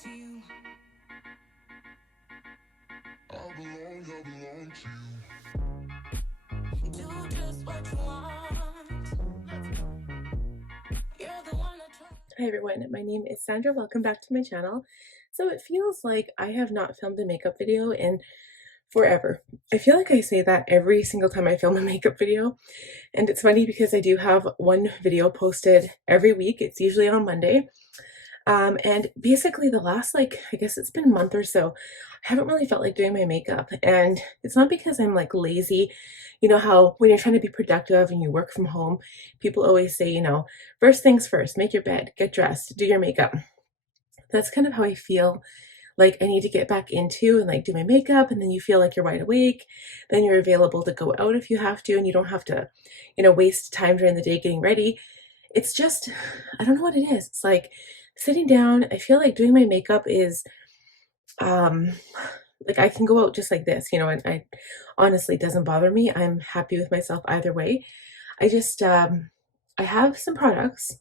to you. I belong to you. Do just what you want. You're the one I trust. Hi everyone, my name is Sandra. Welcome back to my channel. So it feels like I have not filmed a makeup video in forever. I feel like I say that every single time I film a makeup video, and it's funny because I do have one video posted every week. It's usually on Monday. And basically the last, I guess it's been a month or so, I haven't really felt like doing my makeup. And it's not because I'm like lazy. You know how when you're trying to be productive and you work from home, people always say, first things first, make your bed, get dressed, do your makeup. That's kind of how I feel like I need to get back into and like do my makeup, and then you feel like you're wide awake, then you're available to go out if you have to, and you don't have to, waste time during the day getting ready. It's just, I don't know what it is. It's like sitting down, I feel like doing my makeup is, like I can go out just like this, and I honestly, it doesn't bother me. I'm happy with myself either way. I just, I have some products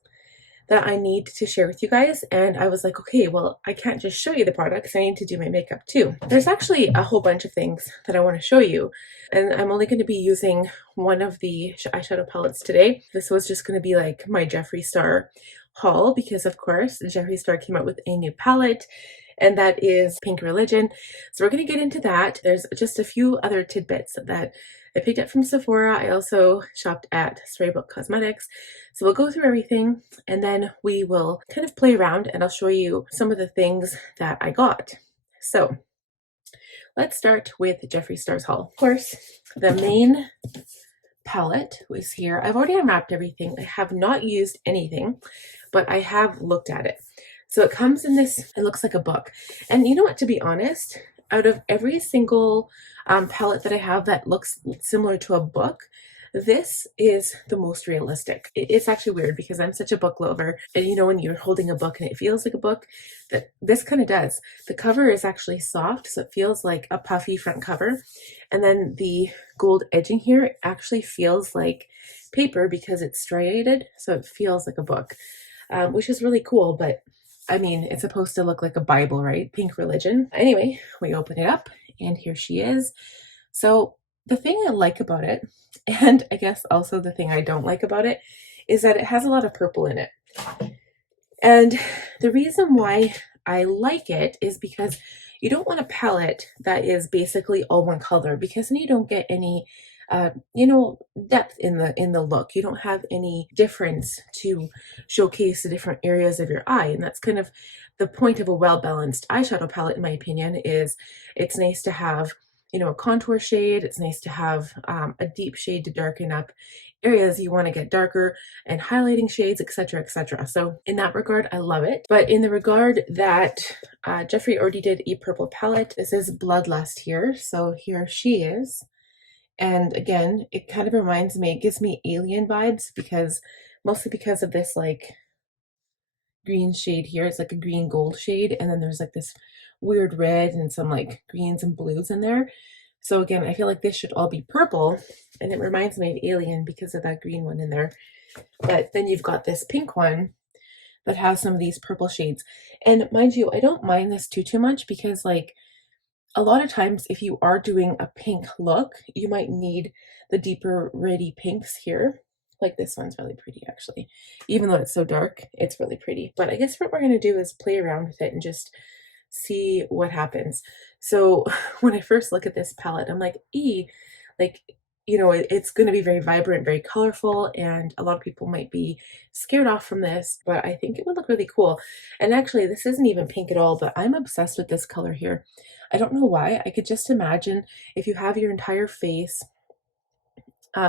that I need to share with you guys, and I was like, okay, well, I can't just show you the products, I need to do my makeup too. There's actually a whole bunch of things that I want to show you, and I'm only going to be using one of the eyeshadow palettes today. This was just going to be like my Jeffree Star haul, because of course Jeffree Star came out with a new palette, and that is Pink Religion. So we're going to get into that. There's just a few other tidbits that I picked up from Sephora. I also shopped at Storybook Cosmetics. So we'll go through everything, and then we will kind of play around, and I'll show you some of the things that I got. So let's start with Jeffree Star's haul. Of course, the main palette was here. I've already unwrapped everything. I have not used anything, but I have looked at it. So it comes in this, it looks like a book. And you know what, to be honest, out of every single palette that I have that looks similar to a book, this is the most realistic. It's actually weird because I'm such a book lover, and when you're holding a book and it feels like a book, that this kind of does. The cover is actually soft, so it feels like a puffy front cover, and then the gold edging here actually feels like paper because it's striated, so it feels like a book, which is really cool. But I mean, it's supposed to look like a Bible, right? Pink Religion. Anyway, we open it up, and here she is. So the thing I like about it, and I guess also the thing I don't like about it, is that it has a lot of purple in it. And the reason why I like it is because you don't want a palette that is basically all one color, because then you don't get any depth in the look. You don't have any difference to showcase the different areas of your eye. And that's kind of the point of a well-balanced eyeshadow palette, in my opinion. Is it's nice to have a contour shade. It's nice to have a deep shade to darken up areas you want to get darker, and highlighting shades, etc., etc. So in that regard, I love it. But in the regard that Jeffree already did a purple palette, this is Bloodlust here. So here she is. And again, it kind of reminds me, it gives me Alien vibes, mostly because of this like green shade here. It's like a green gold shade, and then there's like this weird red and some like greens and blues in there. So again, I feel like this should all be purple, and it reminds me of Alien because of that green one in there. But then you've got this pink one that has some of these purple shades. And mind you, I don't mind this too much, because like a lot of times if you are doing a pink look, you might need the deeper reddy pinks here. Like this one's really pretty, actually. Even though it's so dark, it's really pretty. But I guess what we're going to do is play around with it and just see what happens. So when I first look at this palette, I'm like, it's going to be very vibrant, very colorful, and a lot of people might be scared off from this, but I think it would look really cool. And actually, this isn't even pink at all, but I'm obsessed with this color here. I don't know why. I could just imagine if you have your entire face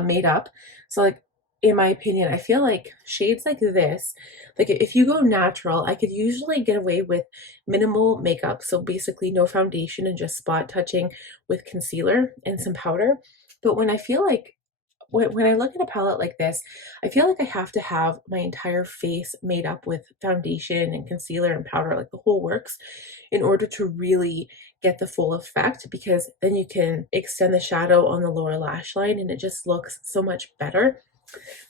made up. So like, in my opinion, I feel like shades like this, like if you go natural, I could usually get away with minimal makeup. So basically no foundation and just spot touching with concealer and some powder. But when I feel like, when I look at a palette like this, I feel like I have to have my entire face made up with foundation and concealer and powder, like the whole works, in order to really get the full effect, because then you can extend the shadow on the lower lash line and it just looks so much better.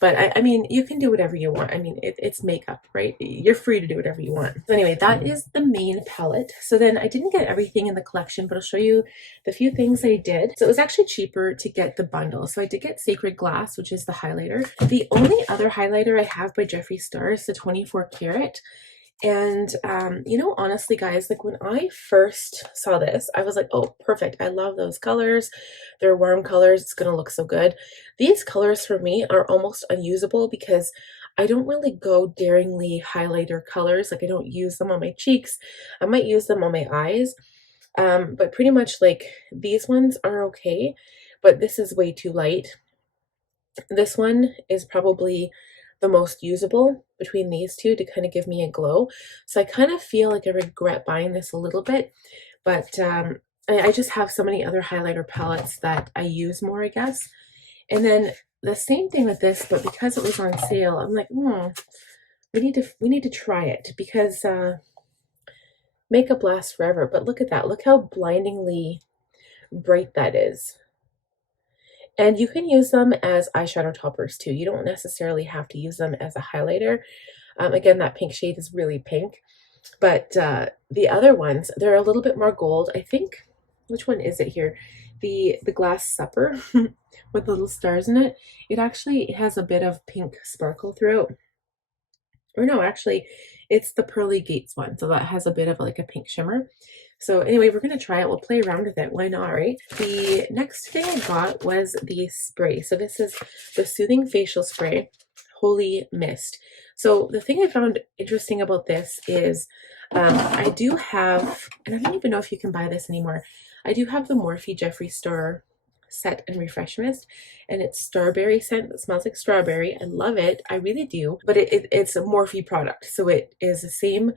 But I mean, you can do whatever you want. I mean, it's makeup, right? You're free to do whatever you want. So anyway, that is the main palette. So then I didn't get everything in the collection, but I'll show you the few things I did. So it was actually cheaper to get the bundle. So I did get Sacred Glass, which is the highlighter. The only other highlighter I have by Jeffree Star is the 24 karat. And, you know, honestly, guys, like when I first saw this, I was like, oh, perfect. I love those colors. They're warm colors. It's going to look so good. These colors for me are almost unusable because I don't really go daringly highlighter colors. Like I don't use them on my cheeks. I might use them on my eyes. But pretty much like these ones are okay, but this is way too light. This one is probably the most usable between these two to kind of give me a glow. So I kind of feel like I regret buying this a little bit, but I just have so many other highlighter palettes that I use more, I guess. And then the same thing with this, but because it was on sale, I'm like, we need to try it because makeup lasts forever. But look at that. Look how blindingly bright that is. And you can use them as eyeshadow toppers too. You don't necessarily have to use them as a highlighter. Again, that pink shade is really pink. But the other ones, they're a little bit more gold. I think, which one is it here? The Glass Supper with the little stars in it. It actually has a bit of pink sparkle throughout. Or no, actually, it's the Pearly Gates one. So that has a bit of like a pink shimmer. So anyway, we're going to try it. We'll play around with it. Why not, right? The next thing I got was the spray. So this is the Soothing Facial Spray, Holy Mist. So the thing I found interesting about this is I do have, and I don't even know if you can buy this anymore. I do have the Morphe Jeffree Star Set and Refresh Mist, and it's strawberry scent. It smells like strawberry. I love it. I really do. But it's a Morphe product. So it is the same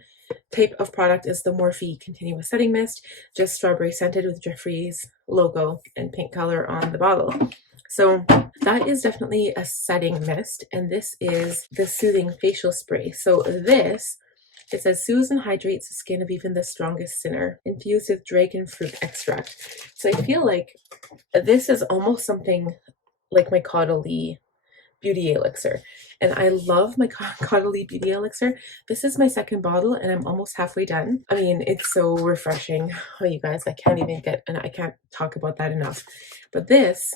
type of product as the Morphe Continuous Setting Mist, just strawberry scented with Jeffree's logo and pink color on the bottle. So that is definitely a setting mist, and this is the Soothing Facial Spray. So this, it says, soothes and hydrates the skin of even the strongest sinner, infused with dragon fruit extract. So I feel like this is almost something like my Cuddly Beauty Elixir. And I love my Cuddly Beauty Elixir. This is my second bottle and I'm almost halfway done. I mean, it's so refreshing. Oh, you guys, I can't even get, and I can't talk about that enough. But this,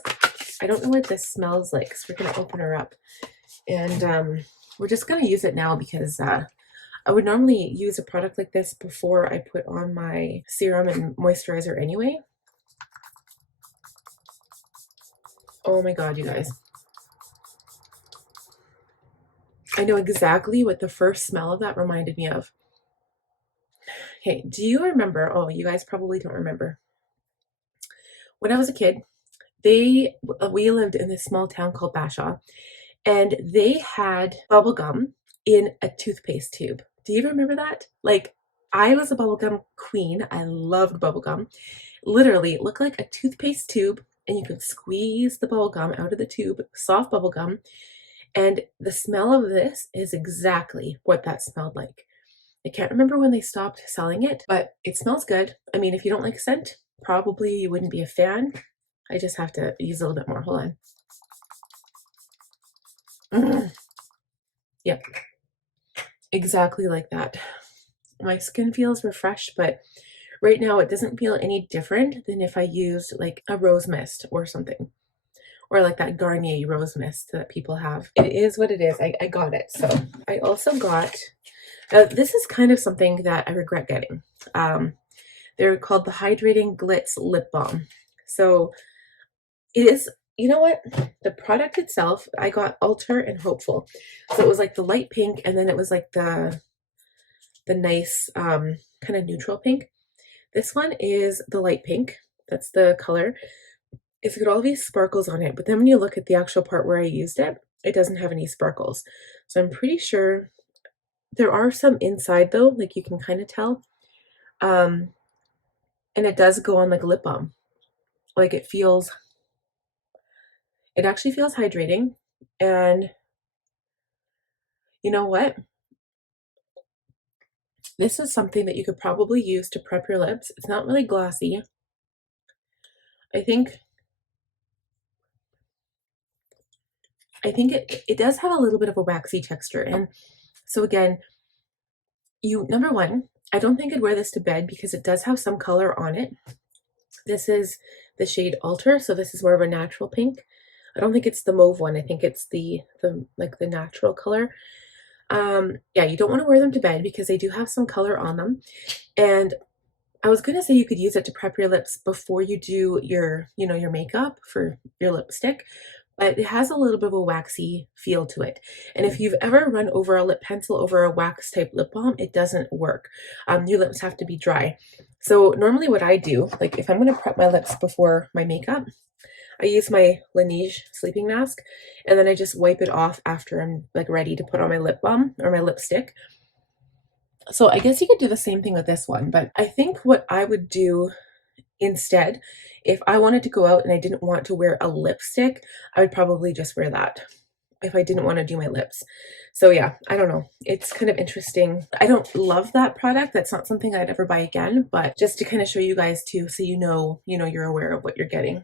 I don't know what this smells like. So we're going to open her up. And we're just going to use it now because I would normally use a product like this before I put on my serum and moisturizer anyway. Oh my God, you guys. I know exactly what the first smell of that reminded me of. Okay, do you remember? Oh, you guys probably don't remember. When I was a kid, we lived in this small town called Bashaw, and they had bubble gum in a toothpaste tube. Do you remember that? Like, I was a bubblegum queen. I loved bubblegum. Literally, it looked like a toothpaste tube, and you could squeeze the bubblegum out of the tube, soft bubblegum. And the smell of this is exactly what that smelled like. I can't remember when they stopped selling it, but it smells good. I mean, if you don't like scent, probably you wouldn't be a fan. I just have to use a little bit more. Hold on. Yep. Exactly like that. My skin feels refreshed, but right now it doesn't feel any different than if I used like a rose mist or something. Or like that Garnier rose mist that people have. It is what it is. I got it. So I also got, this is kind of something that I regret getting. They're called the Hydrating Glitz Lip Balm. So it is, you know what? The product itself, I got Alter and Hopeful. So it was like the light pink, and then it was like the nice kind of neutral pink. This one is the light pink. That's the color. It's got all these sparkles on it, but then when you look at the actual part where I used it, it doesn't have any sparkles. So I'm pretty sure there are some inside though, like you can kind of tell. And it does go on like a lip balm. Like it actually feels hydrating. And you know what? This is something that you could probably use to prep your lips. It's not really glossy. I think I think it does have a little bit of a waxy texture. And so again, number one, I don't think I'd wear this to bed because it does have some color on it. This is the shade Alter, so this is more of a natural pink. I don't think it's the mauve one. I think it's the like the natural color. Yeah, you don't want to wear them to bed because they do have some color on them. And I was gonna say you could use it to prep your lips before you do your, your makeup for your lipstick, but it has a little bit of a waxy feel to it. And if you've ever run over a lip pencil over a wax type lip balm, it doesn't work. Your lips have to be dry. So normally what I do, like if I'm gonna prep my lips before my makeup, I use my Laneige sleeping mask and then I just wipe it off after I'm like ready to put on my lip balm or my lipstick. So I guess you could do the same thing with this one, but I think what I would do instead, if I wanted to go out and I didn't want to wear a lipstick, I would probably just wear that if I didn't want to do my lips. So yeah, I don't know. It's kind of interesting. I don't love that product. That's not something I'd ever buy again, but just to kind of show you guys too, so you're aware of what you're getting.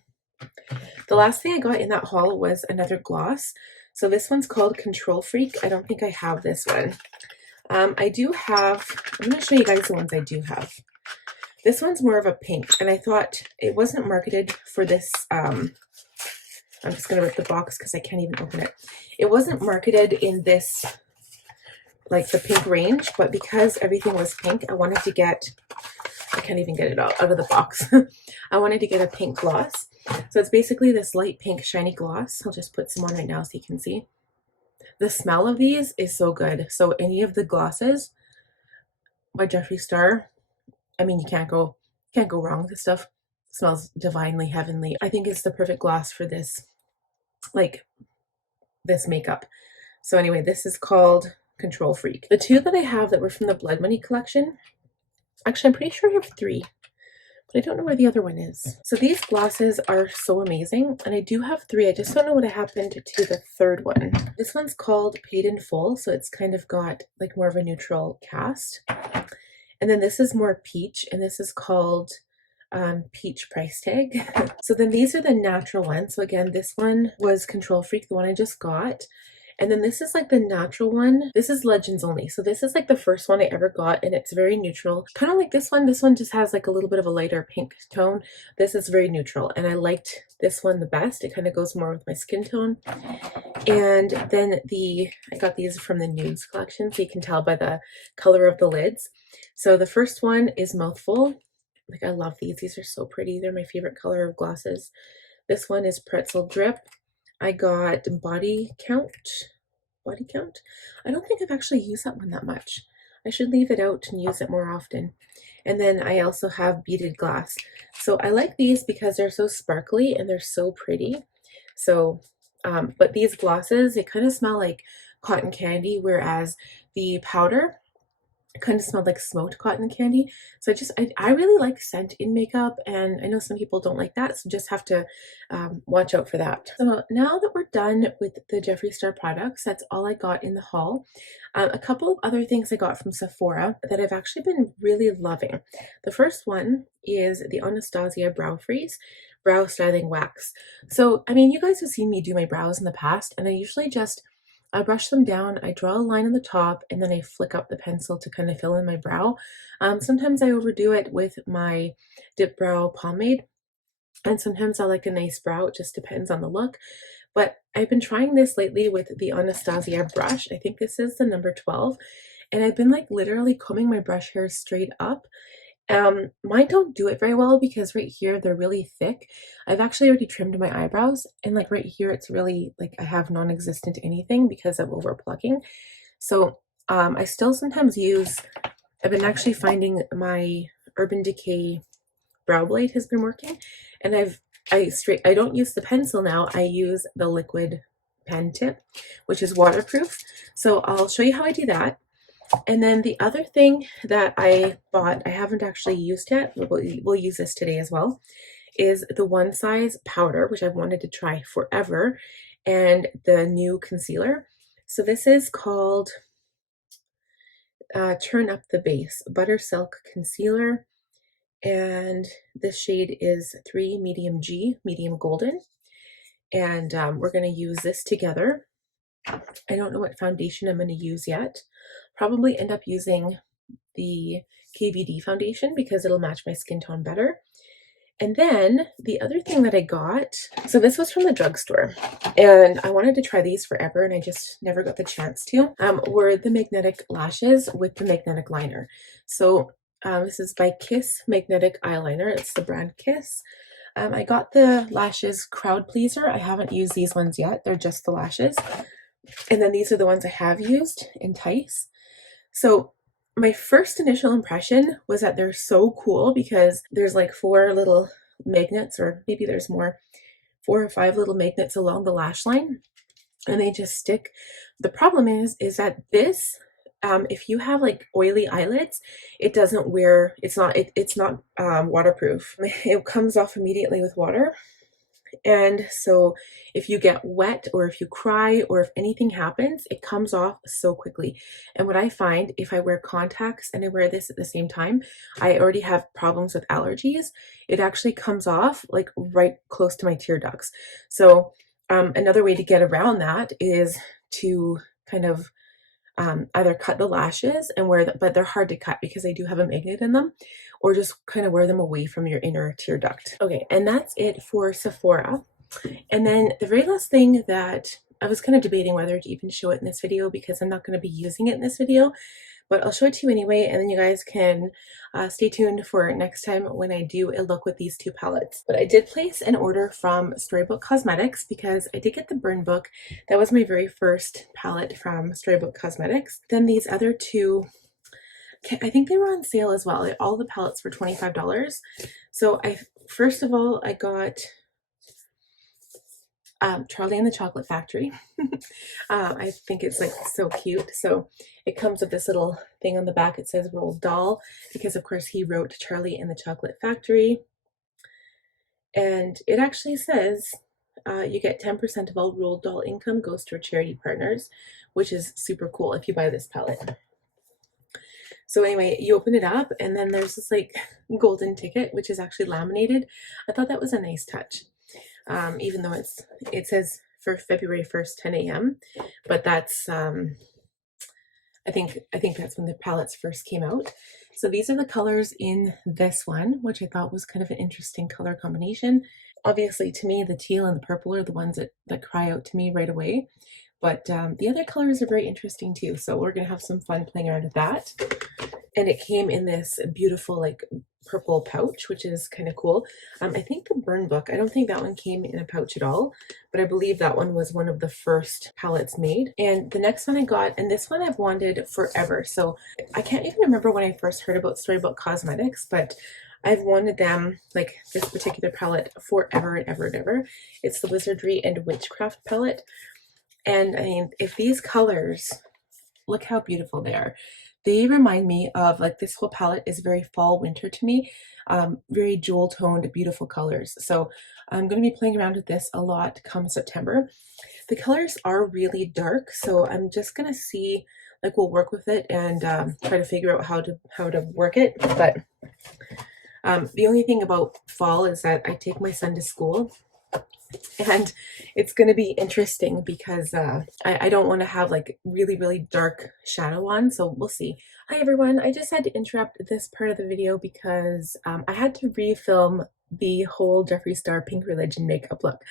The last thing I got in that haul was another gloss. So this one's called Control Freak. I don't think I have this one. I'm going to show you guys the ones I do have. This one's more of a pink, and I thought it wasn't marketed for this. I'm just going to rip the box because I can't even open it. It wasn't marketed in this, like the pink range, but because everything was pink, I wanted to get, I can't even get it out of the box. I wanted to get a pink gloss. So it's basically this light pink shiny gloss. I'll just put some on right now so you can see. The smell of these is so good. So any of the glosses by Jeffree Star, I mean, you can't go wrong with this stuff. It smells divinely heavenly. I think it's the perfect gloss for this, like this makeup. So anyway, this is called Control Freak. The two that I have that were from the Blood Money collection, actually, I'm pretty sure I have three, but I don't know where the other one is. So these glosses are so amazing, and I do have three. I just don't know what happened to the third one. This one's called Paid in Full, so it's kind of got like more of a neutral cast. And then this is more peach, and this is called Peach Price Tag. So then these are the natural ones. So again, this one was Control Freak, the one I just got. And then this is like the natural one. This is Legends Only. So this is like the first one I ever got, and it's very neutral. Kind of like this one. This one just has like a little bit of a lighter pink tone. This is very neutral, and I liked this one the best. It kind of goes more with my skin tone. And then I got these from the Nudes collection, so you can tell by the color of the lids. So the first one is Mouthful. Like, I love these. These are so pretty. They're my favorite color of glosses. This one is Pretzel Drip. I got Body Count. I don't think I've actually used that one that much. I should leave it out and use it more often. And then I also have Beaded Glass. So I like these because they're so sparkly and they're so pretty. So, but these glosses, they kind of smell like cotton candy, whereas the powder kind of smelled like smoked cotton candy. So I really like scent in makeup, and I know some people don't like that, so just have to watch out for that. So now that we're done with the Jeffree Star products, that's all I got in the haul. A couple of other things I got from Sephora that I've actually been really loving. The first one is the Anastasia Brow Freeze Brow Styling Wax. So I mean, you guys have seen me do my brows in the past, and I usually I brush them down, I draw a line on the top, and then I flick up the pencil to kind of fill in my brow. Sometimes I overdo it with my Dip Brow Pomade, and sometimes I like a nice brow. It just depends on the look. But I've been trying this lately with the Anastasia brush. I think this is the number 12. And I've been like literally combing my brush hairs straight up. Mine don't do it very well because right here they're really thick. I've actually already trimmed my eyebrows, and like right here it's really like I have non-existent anything because of over plucking. So I still sometimes I've been actually finding my Urban Decay brow blade has been working, and I don't use the pencil now. I use the liquid pen tip, which is waterproof. So I'll show you how I do that. And then the other thing that I bought, I haven't actually used yet, we'll use this today as well, is the One Size powder, which I've wanted to try forever, and the new concealer. So this is called Turn Up the Base Buttersilk Concealer, and this shade is 3 Medium G, Medium Golden. and we're going to use this together. I don't know what foundation I'm going to use yet. Probably end up using the KVD foundation because it'll match my skin tone better. And then the other thing that I got, so this was from the drugstore, and I wanted to try these forever and I just never got the chance to, were the magnetic lashes with the magnetic liner. So this is by Kiss Magnetic Eyeliner. It's the brand Kiss. I got the lashes Crowd Pleaser. I haven't used these ones yet. They're just the lashes. And then these are the ones I have used, Entice. So my first initial impression was that they're so cool because there's like 4 little magnets, or maybe there's more, 4 or 5 little magnets along the lash line, and they just stick. The problem is that this, if you have like oily eyelids, it doesn't wear, it's not waterproof. It comes off immediately with water. And so if you get wet or if you cry or if anything happens, it comes off so quickly. And what I find, if I wear contacts and I wear this at the same time, I already have problems with allergies. It actually comes off like right close to my tear ducts. So another way to get around that is to kind of either cut the lashes and wear them, but they're hard to cut because they do have a magnet in them, or just kind of wear them away from your inner tear duct. Okay, and that's it for Sephora. And then the very last thing that I was kind of debating whether to even show it in this video because I'm not going to be using it in this video, but I'll show it to you anyway, and then you guys can stay tuned for next time when I do a look with these 2 palettes. But I did place an order from Storybook Cosmetics because I did get the Burn Book. That was my very first palette from Storybook Cosmetics. Then these other 2, I think they were on sale as well. All the palettes were $25. So first of all, I got Charlie and the Chocolate Factory. I think it's like so cute. So it comes with this little thing on the back. It says Roald Dahl because of course he wrote Charlie and the Chocolate Factory. And it actually says you get 10% of all Roald Dahl income goes to our charity partners, which is super cool if you buy this palette. So anyway, you open it up and then there's this like golden ticket, which is actually laminated. I thought that was a nice touch. Even though it says for February 1st, 10 a.m. But that's, I think that's when the palettes first came out. So these are the colors in this one, which I thought was kind of an interesting color combination. Obviously, to me, the teal and the purple are the ones that cry out to me right away. But the other colors are very interesting too. So we're going to have some fun playing around with that. And it came in this beautiful like purple pouch, which is kind of cool. I think the Burn Book, I don't think that one came in a pouch at all, but I believe that one was one of the first palettes made. And the next one I got, and this one I've wanted forever. So I can't even remember when I first heard about Storybook Cosmetics, but I've wanted them, like this particular palette, forever and ever and ever. It's the Wizardry and Witchcraft palette. And I mean, if these colors, look how beautiful they are. They remind me of, like, this whole palette is very fall winter to me, very jewel toned, beautiful colors. So I'm going to be playing around with this a lot come September. The colors are really dark, so I'm just going to see, like, we'll work with it and try to figure out how to work it. But the only thing about fall is that I take my son to school. And it's going to be interesting because I don't want to have like really, really dark shadow on. So we'll see. Hi, everyone. I just had to interrupt this part of the video because I had to refilm the whole Jeffree Star Pink Religion makeup look.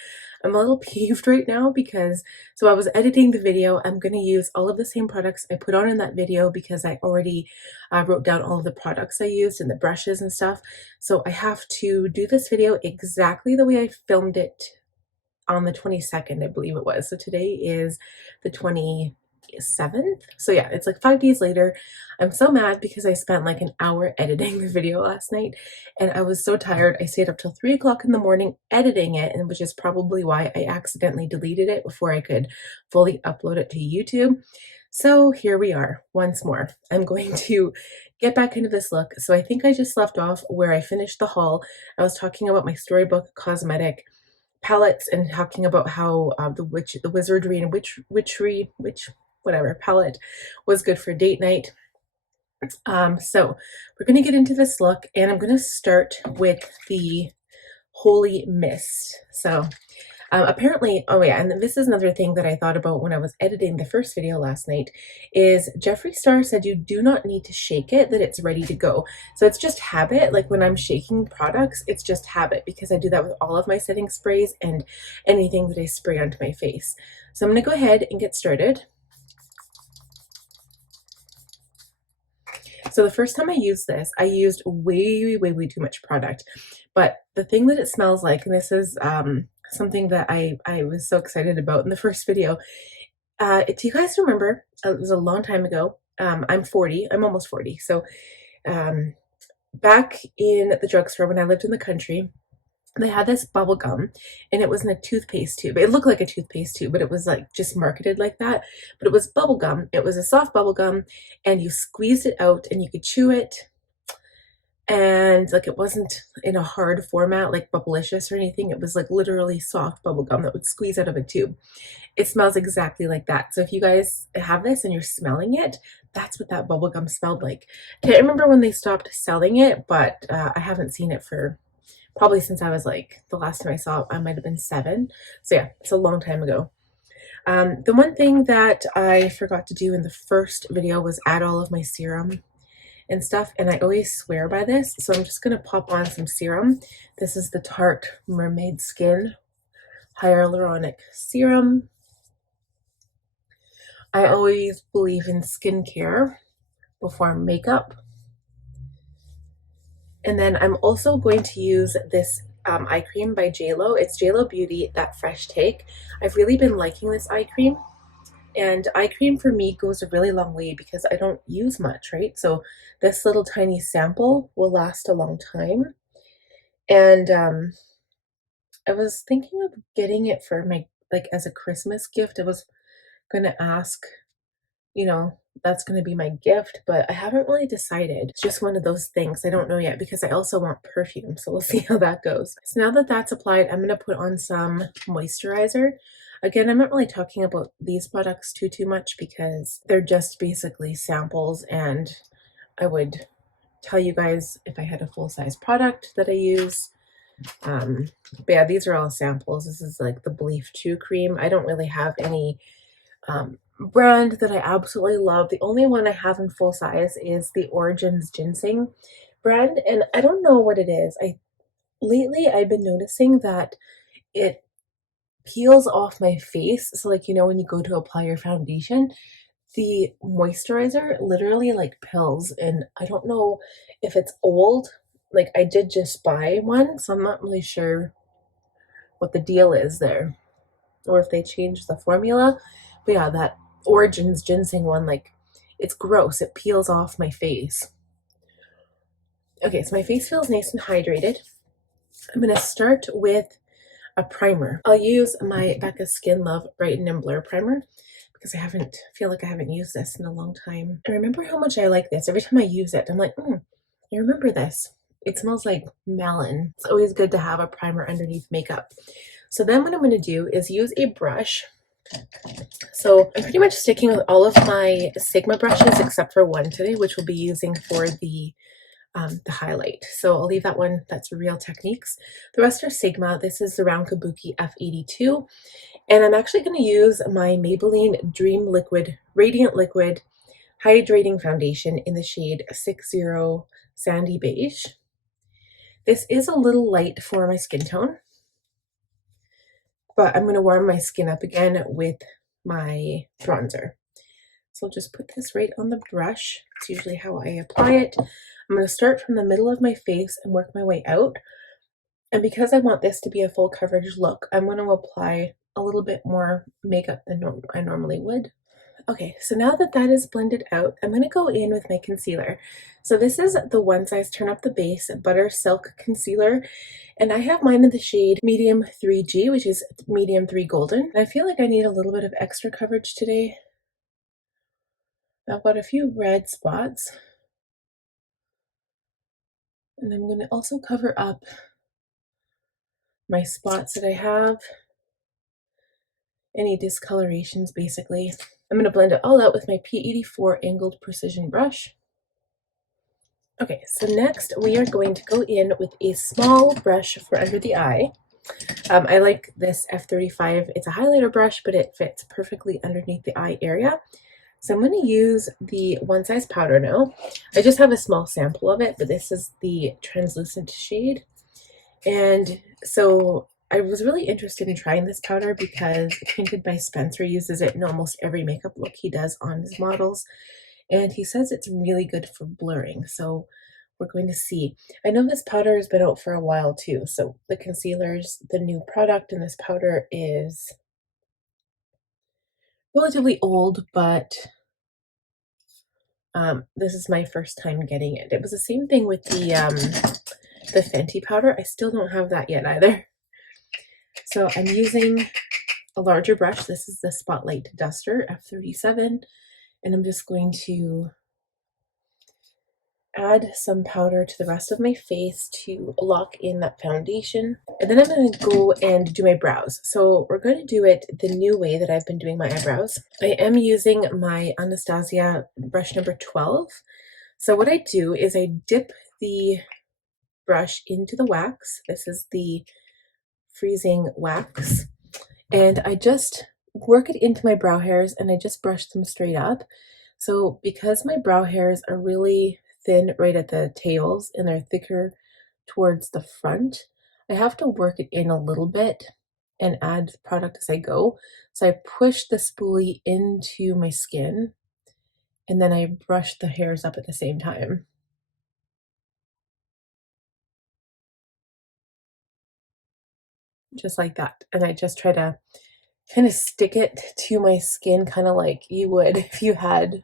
I'm a little peeved right now because, so I was editing the video. I'm going to use all of the same products I put on in that video because I already wrote down all of the products I used and the brushes and stuff. So I have to do this video exactly the way I filmed it on the 22nd, I believe it was. So today is the 27th. So yeah, it's like 5 days later. I'm so mad because I spent like an hour editing the video last night and I was so tired. I stayed up till 3 o'clock in the morning editing it, and which is probably why I accidentally deleted it before I could fully upload it to YouTube. So here we are once more. I'm going to get back into this look. So I think I just left off where I finished the haul. I was talking about my Storybook Cosmetic palettes and talking about how the Wizardry and whatever palette was good for date night. So we're going to get into this look, and I'm going to start with the Holy Mist. So Apparently, oh yeah, and this is another thing that I thought about when I was editing the first video last night, is Jeffree Star said you do not need to shake it, that it's ready to go. So it's just habit. Like when I'm shaking products, it's just habit, because I do that with all of my setting sprays and anything that I spray onto my face. So I'm going to go ahead and get started. So the first time I used this, I used way too much product. But the thing that it smells like, and this is something that I was so excited about in the first video. Do you guys remember? It was a long time ago. I'm 40. I'm almost 40. So back in the drugstore when I lived in the country, they had this bubble gum, and it was in a toothpaste tube. It looked like a toothpaste tube, but it was like just marketed like that. But it was bubble gum. It was a soft bubble gum, and you squeezed it out and you could chew it. And like it wasn't in a hard format like Bubblicious or anything. It was like literally soft bubble gum that would squeeze out of a tube. It smells exactly like that. So if you guys have this and you're smelling it, that's what that bubble gum smelled like. Can't remember when they stopped selling it, but I haven't seen it for probably since I was like, the last time I saw it, I might have been 7. So yeah, it's a long time ago. The one thing that I forgot to do in the first video was add all of my serum and stuff, and I always swear by this, so I'm just going to pop on some serum. This is the Tarte Mermaid Skin Hyaluronic Serum. I always believe in skincare before makeup. And then I'm also going to use this eye cream by JLo. It's JLo Beauty, that Fresh Take. I've really been liking this eye cream. And eye cream for me goes a really long way because I don't use much, right? So this little tiny sample will last a long time. And I was thinking of getting it for my, like as a Christmas gift. I was going to ask, you know, that's going to be my gift, but I haven't really decided. It's just one of those things. I don't know yet because I also want perfume. So we'll see how that goes. So now that that's applied, I'm going to put on some moisturizer. Again, I'm not really talking about these products too much because they're just basically samples, and I would tell you guys if I had a full-size product that I use. But yeah, these are all samples. This is like the Belief 2 cream. I don't really have any brand that I absolutely love. The only one I have in full size is the Origins Ginseng brand, and I don't know what it is. Lately I've been noticing that it peels off my face. So like, you know, when you go to apply your foundation, the moisturizer literally like pills, and I don't know if it's old. Like I did just buy one, so I'm not really sure what the deal is there, or if they changed the formula. But yeah, that Origins Ginseng one, like it's gross. It peels off my face. Okay, so my face feels nice and hydrated. I'm gonna start with a primer. I'll use my Becca Skin Love Brighten and Blur primer because I feel like I haven't used this in a long time. I remember how much I like this. Every time I use it, I'm like, I remember this. It smells like melon. It's always good to have a primer underneath makeup. So then what I'm going to do is use a brush. So I'm pretty much sticking with all of my Sigma brushes except for one today, which we'll be using for the highlight. So I'll leave that one. That's Real Techniques. The rest are Sigma. This is the Round Kabuki F82. And I'm actually going to use my Maybelline Dream Liquid Radiant Liquid Hydrating Foundation in the shade 60 Sandy Beige. This is a little light for my skin tone, but I'm going to warm my skin up again with my bronzer. So I'll just put this right on the brush. It's usually how I apply it. I'm going to start from the middle of my face and work my way out. And because I want this to be a full coverage look, I'm going to apply a little bit more makeup than I normally would. Okay, so now that that is blended out, I'm going to go in with my concealer. So this is the One Size Turn Up the Base Buttersilk Concealer, and I have mine in the shade Medium 3G, which is Medium 3 Golden. And I feel like I need a little bit of extra coverage today. I've got a few red spots. And I'm going to also cover up my spots that I have. Any discolorations, basically. I'm going to blend it all out with my P84 Angled Precision Brush. Okay, so next we are going to go in with a small brush for under the eye. I like this F35. It's a highlighter brush, but it fits perfectly underneath the eye area. So I'm going to use the One Size powder now. I just have a small sample of it, but this is the translucent shade. And so I was really interested in trying this powder because Painted by Spencer uses it in almost every makeup look he does on his models. And he says it's really good for blurring. So we're going to see. I know this powder has been out for a while too. So the concealer's the new product, and this powder is relatively old, but this is my first time getting it. It was the same thing with the Fenty powder. I still don't have that yet either. So I'm using a larger brush. This is the Spotlight Duster F37, and I'm just going to add some powder to the rest of my face to lock in that foundation. And then I'm going to go and do my brows. So we're going to do it the new way that I've been doing my eyebrows. I am using my Anastasia brush number 12. So what I do is I dip the brush into the wax. This is the freezing wax. And I just work it into my brow hairs and I just brush them straight up. So because my brow hairs are really thin right at the tails and they're thicker towards the front, I have to work it in a little bit and add product as I go. So I push the spoolie into my skin and then I brush the hairs up at the same time. Just like that. And I just try to kind of stick it to my skin, kind of like you would if you had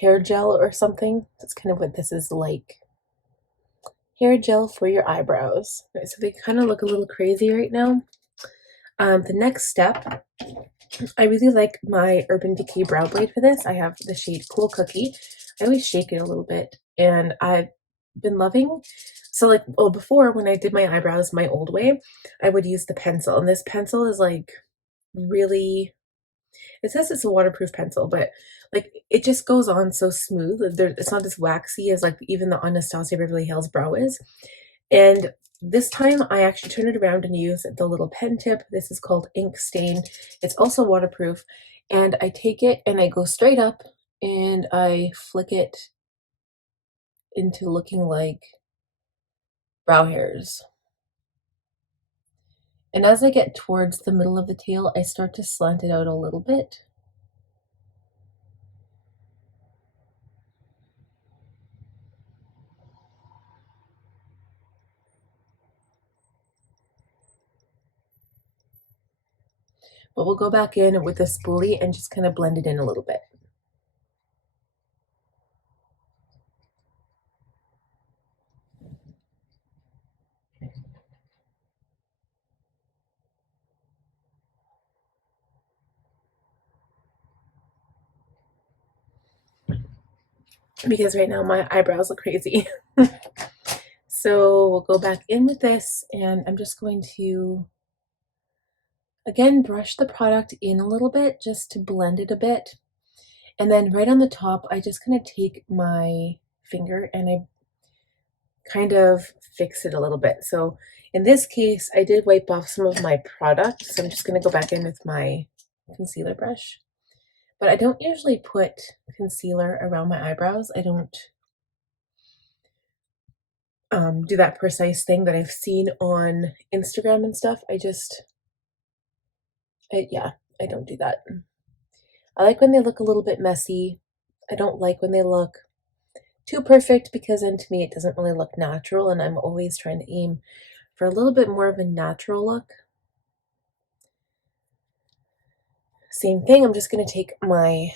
hair gel or something. That's kind of what this is like. Hair gel for your eyebrows. Right, so they kind of look a little crazy right now. The next step, I really like my Urban Decay brow blade for this. I have the shade Cool Cookie. I always shake it a little bit, and I've been loving. So like, well, before when I did my eyebrows my old way, I would use the pencil, and this pencil is like really, it says it's a waterproof pencil, but like it just goes on so smooth. It's not as waxy as like even the Anastasia Beverly Hills brow is. And this time I actually turned it around and used the little pen tip. This is called Ink Stain. It's also waterproof. And I take it and I go straight up and I flick it into looking like brow hairs. And as I get towards the middle of the tail, I start to slant it out a little bit. But we'll go back in with the spoolie and just kind of blend it in a little bit. Because right now my eyebrows look crazy. So we'll go back in with this and I'm just going to, again, brush the product in a little bit just to blend it a bit. And then right on the top, I just kind of take my finger and I kind of fix it a little bit. So in this case, I did wipe off some of my product. So I'm just going to go back in with my concealer brush. But I don't usually put concealer around my eyebrows. I don't do that precise thing that I've seen on Instagram and stuff. Yeah, I don't do that. I like when they look a little bit messy. I don't like when they look too perfect because then to me it doesn't really look natural, and I'm always trying to aim for a little bit more of a natural look. Same thing, I'm just going to take my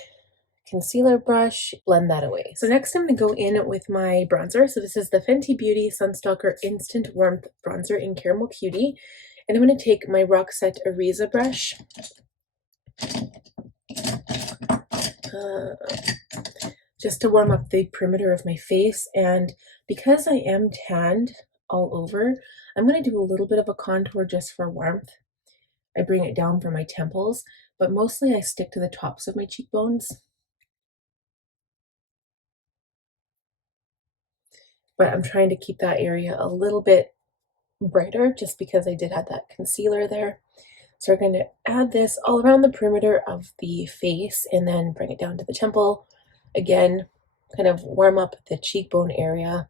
concealer brush, blend that away. So next I'm going to go in with my bronzer. So this is the Fenty Beauty Sunstalker Instant Warmth Bronzer in Caramel Cutie. And I'm going to take my Roxette Ariza brush. Just to warm up the perimeter of my face. And because I am tanned all over, I'm going to do a little bit of a contour just for warmth. I bring it down for my temples, but mostly I stick to the tops of my cheekbones. But I'm trying to keep that area a little bit brighter just because I did have that concealer there. So we're going to add this all around the perimeter of the face and then bring it down to the temple. Again, kind of warm up the cheekbone area.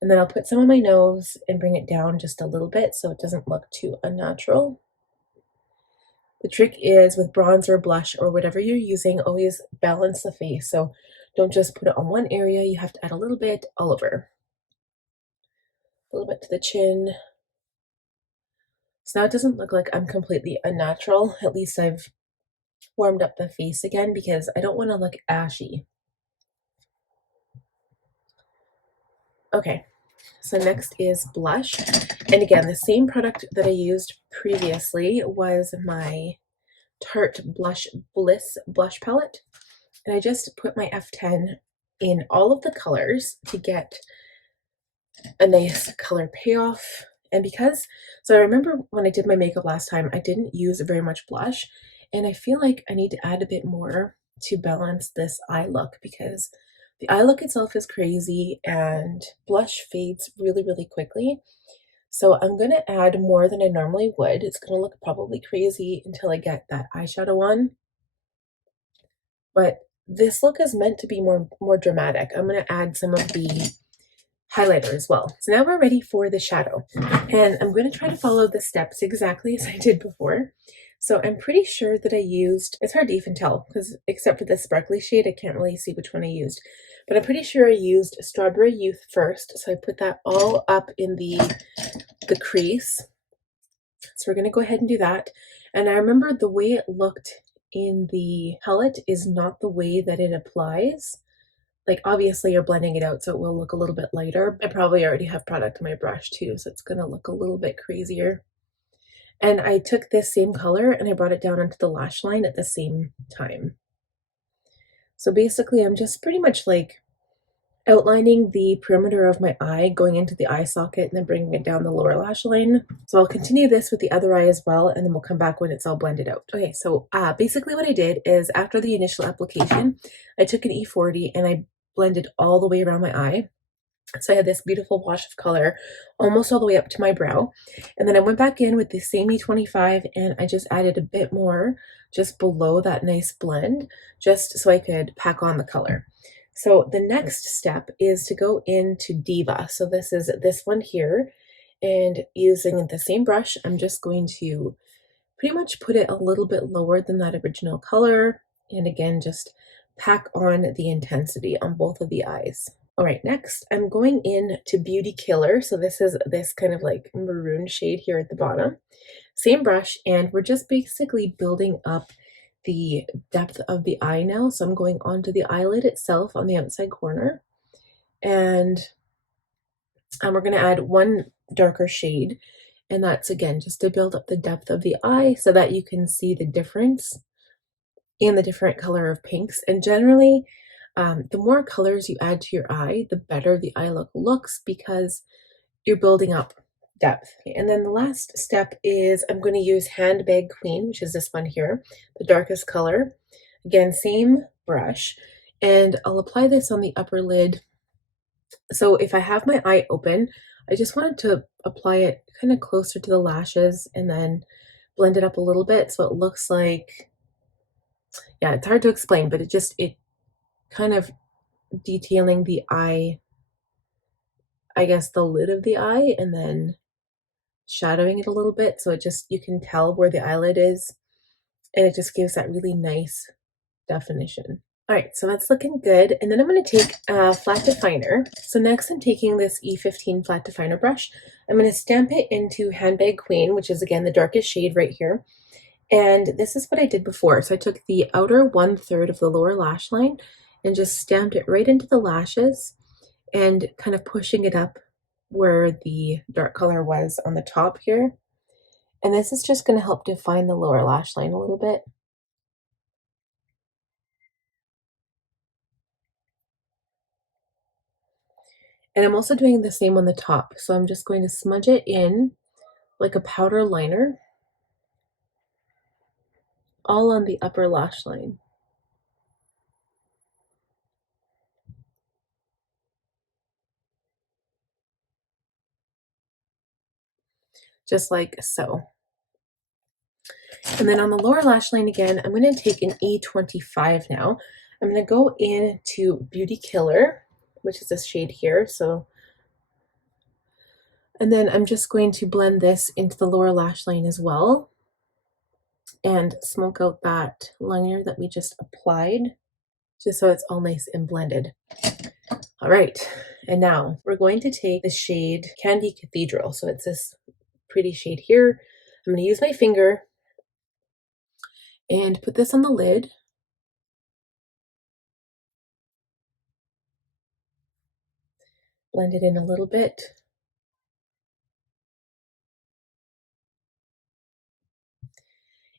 And then I'll put some on my nose and bring it down just a little bit so it doesn't look too unnatural. The trick is with bronzer, blush, or whatever you're using, always balance the face. So don't just put it on one area, you have to add a little bit all over. A little bit to the chin. So now it doesn't look like I'm completely unnatural. At least I've warmed up the face again because I don't want to look ashy. Okay, so next is blush. And again, the same product that I used previously was my Tarte Blush Bliss blush palette. And I just put my F10 in all of the colors to get a nice color payoff. And so I remember when I did my makeup last time, I didn't use very much blush. And I feel like I need to add a bit more to balance this eye look because the eye look itself is crazy and blush fades really, really quickly. So I'm going to add more than I normally would. It's going to look probably crazy until I get that eyeshadow on. But this look is meant to be more dramatic. I'm going to add some of the highlighter as well. So now we're ready for the shadow. And I'm going to try to follow the steps exactly as I did before. So I'm pretty sure that I used, it's hard to even tell because except for the sparkly shade, I can't really see which one I used. But I'm pretty sure I used Strawberry Youth first. So I put that all up in the crease. So we're going to go ahead and do that. And I remember the way it looked in the palette is not the way that it applies. Like obviously you're blending it out so it will look a little bit lighter. I probably already have product in my brush too, so it's going to look a little bit crazier. And I took this same color and I brought it down onto the lash line at the same time. So basically I'm just pretty much like outlining the perimeter of my eye, going into the eye socket and then bringing it down the lower lash line. So I'll continue this with the other eye as well, and then we'll come back when it's all blended out. Okay, so basically what I did is after the initial application, I took an E40 and I blended all the way around my eye. So I had this beautiful wash of color almost all the way up to my brow. And then I went back in with the same E25 and I just added a bit more just below that nice blend, just so I could pack on the color. So the next step is to go into Diva. So this is this one here, and using the same brush, I'm just going to pretty much put it a little bit lower than that original color. And again, just pack on the intensity on both of the eyes. All right, next I'm going in to Beauty Killer. So this is this kind of like maroon shade here at the bottom. Same brush, and we're just basically building up the depth of the eye now. So I'm going onto the eyelid itself on the outside corner. And we're going to add one darker shade. And that's again just to build up the depth of the eye so that you can see the difference in the different color of pinks. And generally, the more colors you add to your eye, the better the eye look looks because you're building up depth. And then the last step is I'm going to use Handbag Queen, which is this one here, the darkest color. Again, same brush. And I'll apply this on the upper lid. So if I have my eye open, I just wanted to apply it kind of closer to the lashes and then blend it up a little bit so it looks like, yeah, it's hard to explain, but it kind of detailing the eye, I guess the lid of the eye, and then shadowing it a little bit so you can tell where the eyelid is, and it just gives that really nice definition. All right, so that's looking good. And then I'm going to take a flat definer. So next I'm taking this E15 flat definer brush. I'm going to stamp it into Handbag Queen, which is again the darkest shade right here. And this is what I did before. So I took the outer 1/3 of the lower lash line and just stamped it right into the lashes and kind of pushing it up where the dark color was on the top here. And this is just going to help define the lower lash line a little bit. And I'm also doing the same on the top. So I'm just going to smudge it in like a powder liner all on the upper lash line. just like so. And then on the lower lash line again, I'm going to take an E25 now. I'm going to go into Beauty Killer, which is this shade here. So, and then I'm just going to blend this into the lower lash line as well and smoke out that liner that we just applied, just so it's all nice and blended. All right, and now we're going to take the shade Candy Cathedral. So it's this pretty shade here. I'm going to use my finger and put this on the lid. Blend it in a little bit.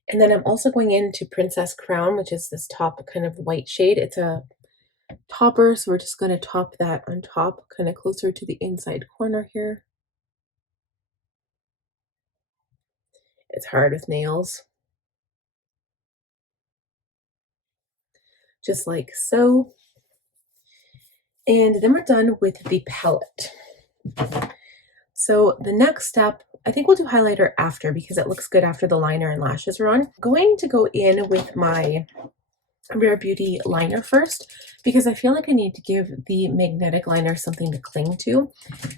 And then I'm also going into Princess Crown, which is this top kind of white shade. It's a topper, so we're just going to top that on top, kind of closer to the inside corner here. It's hard with nails. Just like so. And then we're done with the palette. So the next step, I think we'll do highlighter after because it looks good after the liner and lashes are on. I'm going to go in with my Rare Beauty liner first because I feel like I need to give the magnetic liner something to cling to.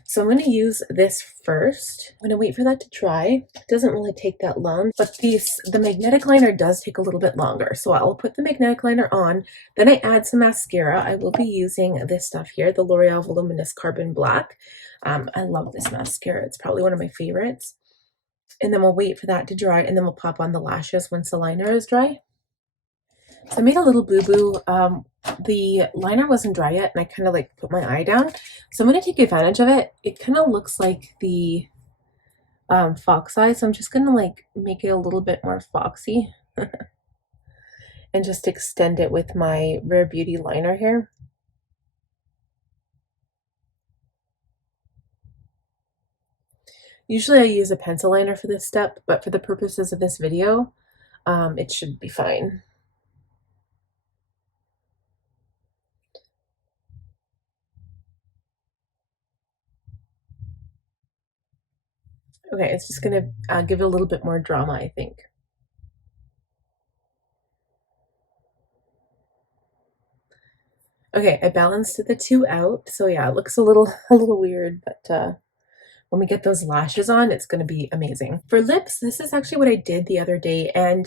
So I'm going to use this first. I'm going to wait for that to dry. It doesn't really take that long, but the magnetic liner does take a little bit longer. So I'll put the magnetic liner on, then I add some mascara. I will be using this stuff here, the L'Oreal Voluminous Carbon Black. I love this mascara. It's probably one of my favorites. And then we'll wait for that to dry, and then we'll pop on the lashes once the liner is dry. So I made a little boo-boo. The liner wasn't dry yet, and I kind of like put my eye down. So I'm going to take advantage of it. It kind of looks like the fox eye, so I'm just going to like make it a little bit more foxy and just extend it with my Rare Beauty liner here. Usually I use a pencil liner for this step, but for the purposes of this video, it should be fine. Okay, it's just going to give it a little bit more drama, I think. Okay, I balanced the two out, so yeah, it looks a little weird, but when we get those lashes on, it's going to be amazing. For lips, this is actually what I did the other day, and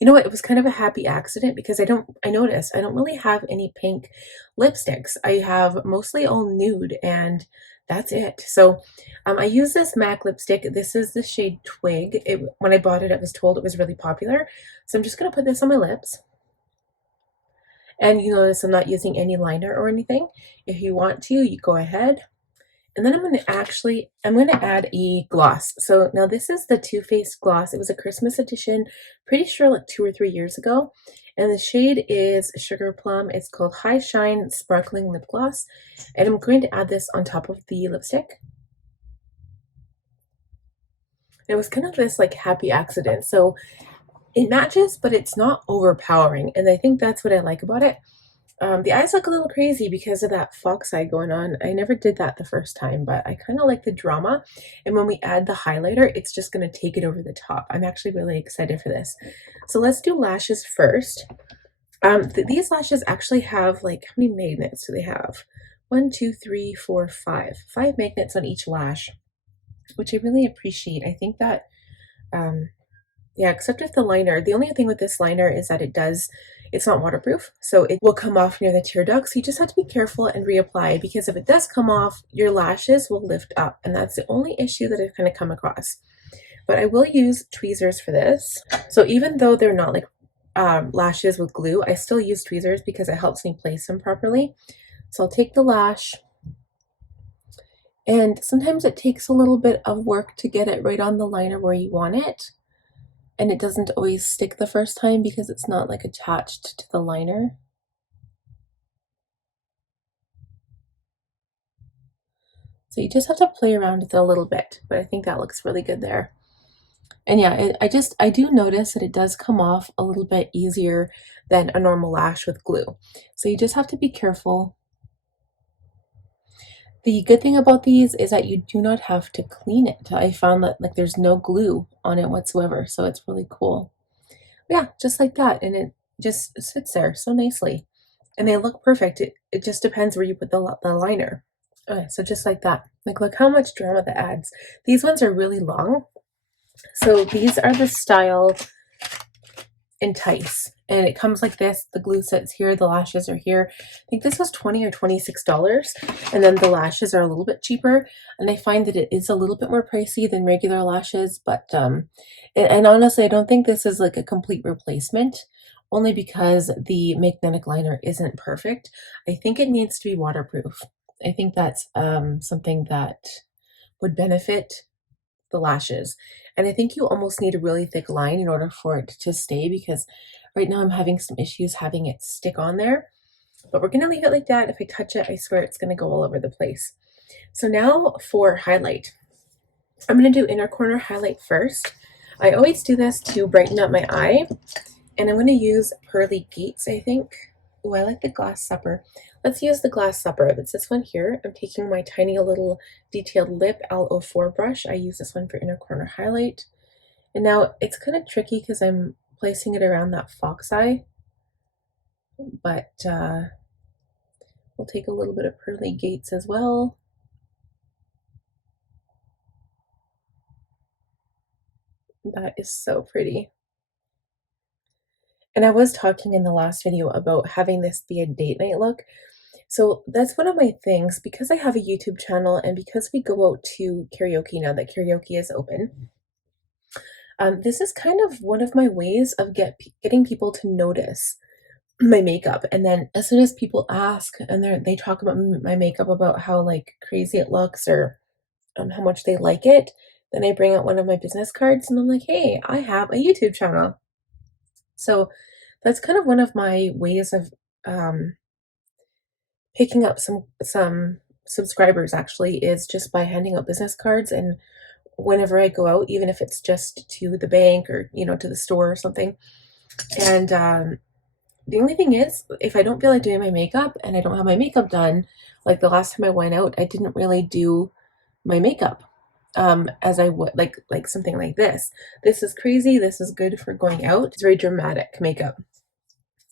you know what? It was kind of a happy accident because I noticed I don't really have any pink lipsticks. I have mostly all nude, and that's it. So I use this MAC lipstick. This is the shade Twig. When I bought it, I was told it was really popular. So I'm just going to put this on my lips. And you notice I'm not using any liner or anything. If you want to, you go ahead. And then I'm going to add a gloss. So now this is the Too Faced gloss. It was a Christmas edition, pretty sure like 2 or 3 years ago. And the shade is Sugar Plum. It's called High Shine Sparkling Lip Gloss. And I'm going to add this on top of the lipstick. It was kind of this like happy accident. So it matches, but it's not overpowering. And I think that's what I like about it. The eyes look a little crazy because of that fox eye going on. I never did that the first time, but I kind of like the drama. And when we add the highlighter, it's just going to take it over the top. I'm actually really excited for this. So let's do lashes first. These lashes actually have like, how many magnets do they have? 1, 2, 3, 4, 5. 5 magnets on each lash, which I really appreciate. I think that, yeah, except with the liner. The only thing with this liner is that it's not waterproof, so it will come off near the tear duct. So you just have to be careful and reapply, because if it does come off, your lashes will lift up, and that's the only issue that I've kind of come across. But I will use tweezers for this. So even though they're not like lashes with glue, I still use tweezers because it helps me place them properly. So I'll take the lash, and sometimes it takes a little bit of work to get it right on the liner where you want it. And it doesn't always stick the first time because it's not like attached to the liner. So you just have to play around with it a little bit, but I think that looks really good there. And yeah, I do notice that it does come off a little bit easier than a normal lash with glue. So you just have to be careful. The good thing about these is that you do not have to clean it. I found that like there's no glue on it whatsoever, so it's really cool. Yeah, just like that, and it just sits there so nicely. And they look perfect. It just depends where you put the liner. Okay, so just like that. Like, look how much drama that adds. These ones are really long. So these are the style Entice, and it comes like this. The glue sits here, the lashes are here. I think this was $20 or $26, and then the lashes are a little bit cheaper, and I find that it is a little bit more pricey than regular lashes, but and honestly I don't think this is like a complete replacement, only because the magnetic liner isn't perfect. I think it needs to be waterproof. I think that's something that would benefit the lashes. And I think you almost need a really thick line in order for it to stay, because right now I'm having some issues having it stick on there. But we're going to leave it like that. If I touch it, I swear it's going to go all over the place. So now for highlight. I'm going to do inner corner highlight first. I always do this to brighten up my eye. And I'm going to use Pearly Gates, I think. Oh, I like the Glass Supper. Let's use the Glass Supper. That's this one here. I'm taking my tiny little detailed lip L04 brush. I use this one for inner corner highlight. And now it's kind of tricky because I'm placing it around that fox eye. But we'll take a little bit of Pearly Gates as well. That is so pretty. And I was talking in the last video about having this be a date night look. So that's one of my things, because I have a YouTube channel and because we go out to karaoke now that karaoke is open. This is kind of one of my ways of getting people to notice my makeup. And then as soon as people ask and they talk about my makeup, about how like crazy it looks or how much they like it, then I bring out one of my business cards and I'm like, hey, I have a YouTube channel. So that's kind of one of my ways of picking up some subscribers, actually, is just by handing out business cards. And whenever I go out, even if it's just to the bank or to the store or something. And the only thing is, if I don't feel like doing my makeup and I don't have my makeup done, like the last time I went out, I didn't really do my makeup as I would like something like this. This is crazy. This is good for going out. It's very dramatic makeup.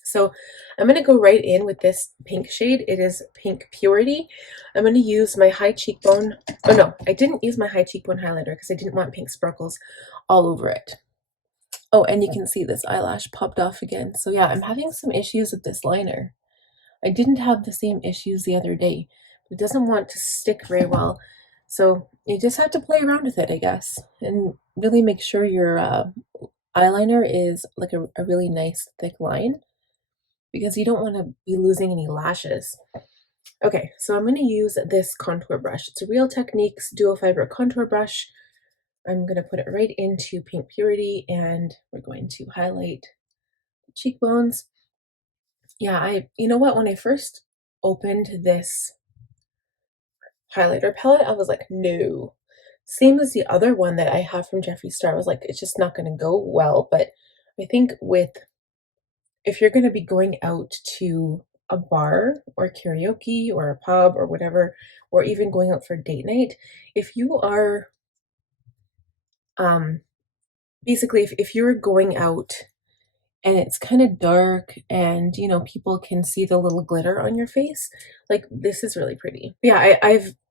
So I'm going to go right in with this pink shade. It is Pink Purity. I'm going to use my high cheekbone. Oh no, I didn't use my high cheekbone highlighter because I didn't want pink sparkles all over it. Oh, and you can see this eyelash popped off again. So yeah, I'm having some issues with this liner. I didn't have the same issues the other day, but it doesn't want to stick very well. So you just have to play around with it, I guess, and really make sure your eyeliner is like a really nice thick line, because you don't want to be losing any lashes. Okay, so I'm going to use this contour brush. It's a Real Techniques Duo Fiber Contour Brush. I'm going to put it right into Pink Purity, and we're going to highlight the cheekbones. Yeah, you know what? When I first opened this highlighter palette, I was like, no. Same as the other one that I have from Jeffree Star. I was like, it's just not going to go well. But I think if you're going to be going out to a bar or karaoke or a pub or whatever, or even going out for date night, if you are basically if you're going out and it's kind of dark and people can see the little glitter on your face, like this is really pretty. Yeah,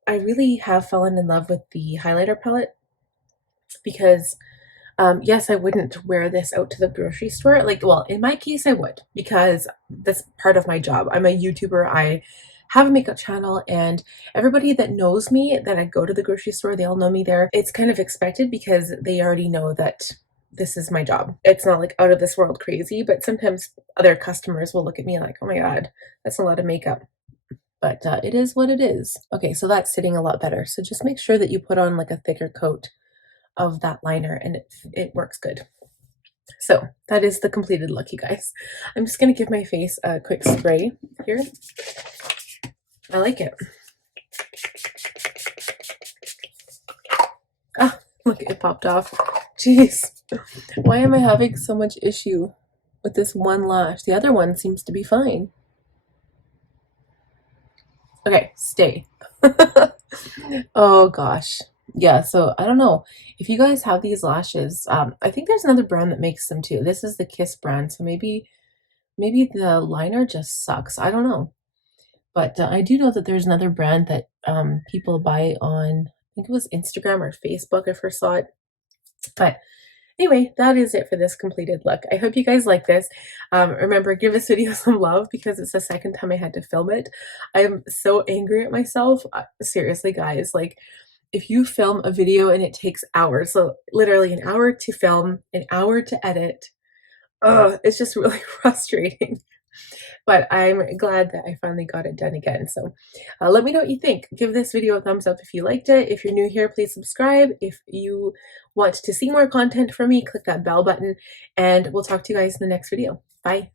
I really have fallen in love with the highlighter palette, because yes, I wouldn't wear this out to the grocery store. Like, well, in my case, I would, because that's part of my job. I'm a YouTuber. I have a makeup channel, and everybody that knows me, that I go to the grocery store, they all know me there. It's kind of expected because they already know that this is my job. It's not like out of this world crazy, but sometimes other customers will look at me like, oh my God, that's a lot of makeup. But it is what it is. Okay, so that's sitting a lot better. So just make sure that you put on like a thicker coat of that liner, and it works good. So that is the completed look, you guys. I'm just gonna give my face a quick spray here. I like it. Ah, look, it popped off. Jeez, why am I having so much issue with this one lash? The other one seems to be fine. Okay, stay. Oh gosh. Yeah, so I don't know if you guys have these lashes. I think there's another brand that makes them too. This is the Kiss brand, so maybe the liner just sucks. I don't know. But I do know that there's another brand that people buy on, I think it was Instagram or Facebook. I first saw it. But anyway, that is it for this completed look. I hope you guys like this. Remember, give this video some love because it's the second time I had to film it. I'm so angry at myself. Seriously, guys, like if you film a video and it takes hours, so literally an hour to film, an hour to edit, it's just really frustrating. But I'm glad that I finally got it done again. So let me know what you think. Give this video a thumbs up if you liked it. If you're new here, please subscribe. If you want to see more content from me, click that bell button, and we'll talk to you guys in the next video. Bye.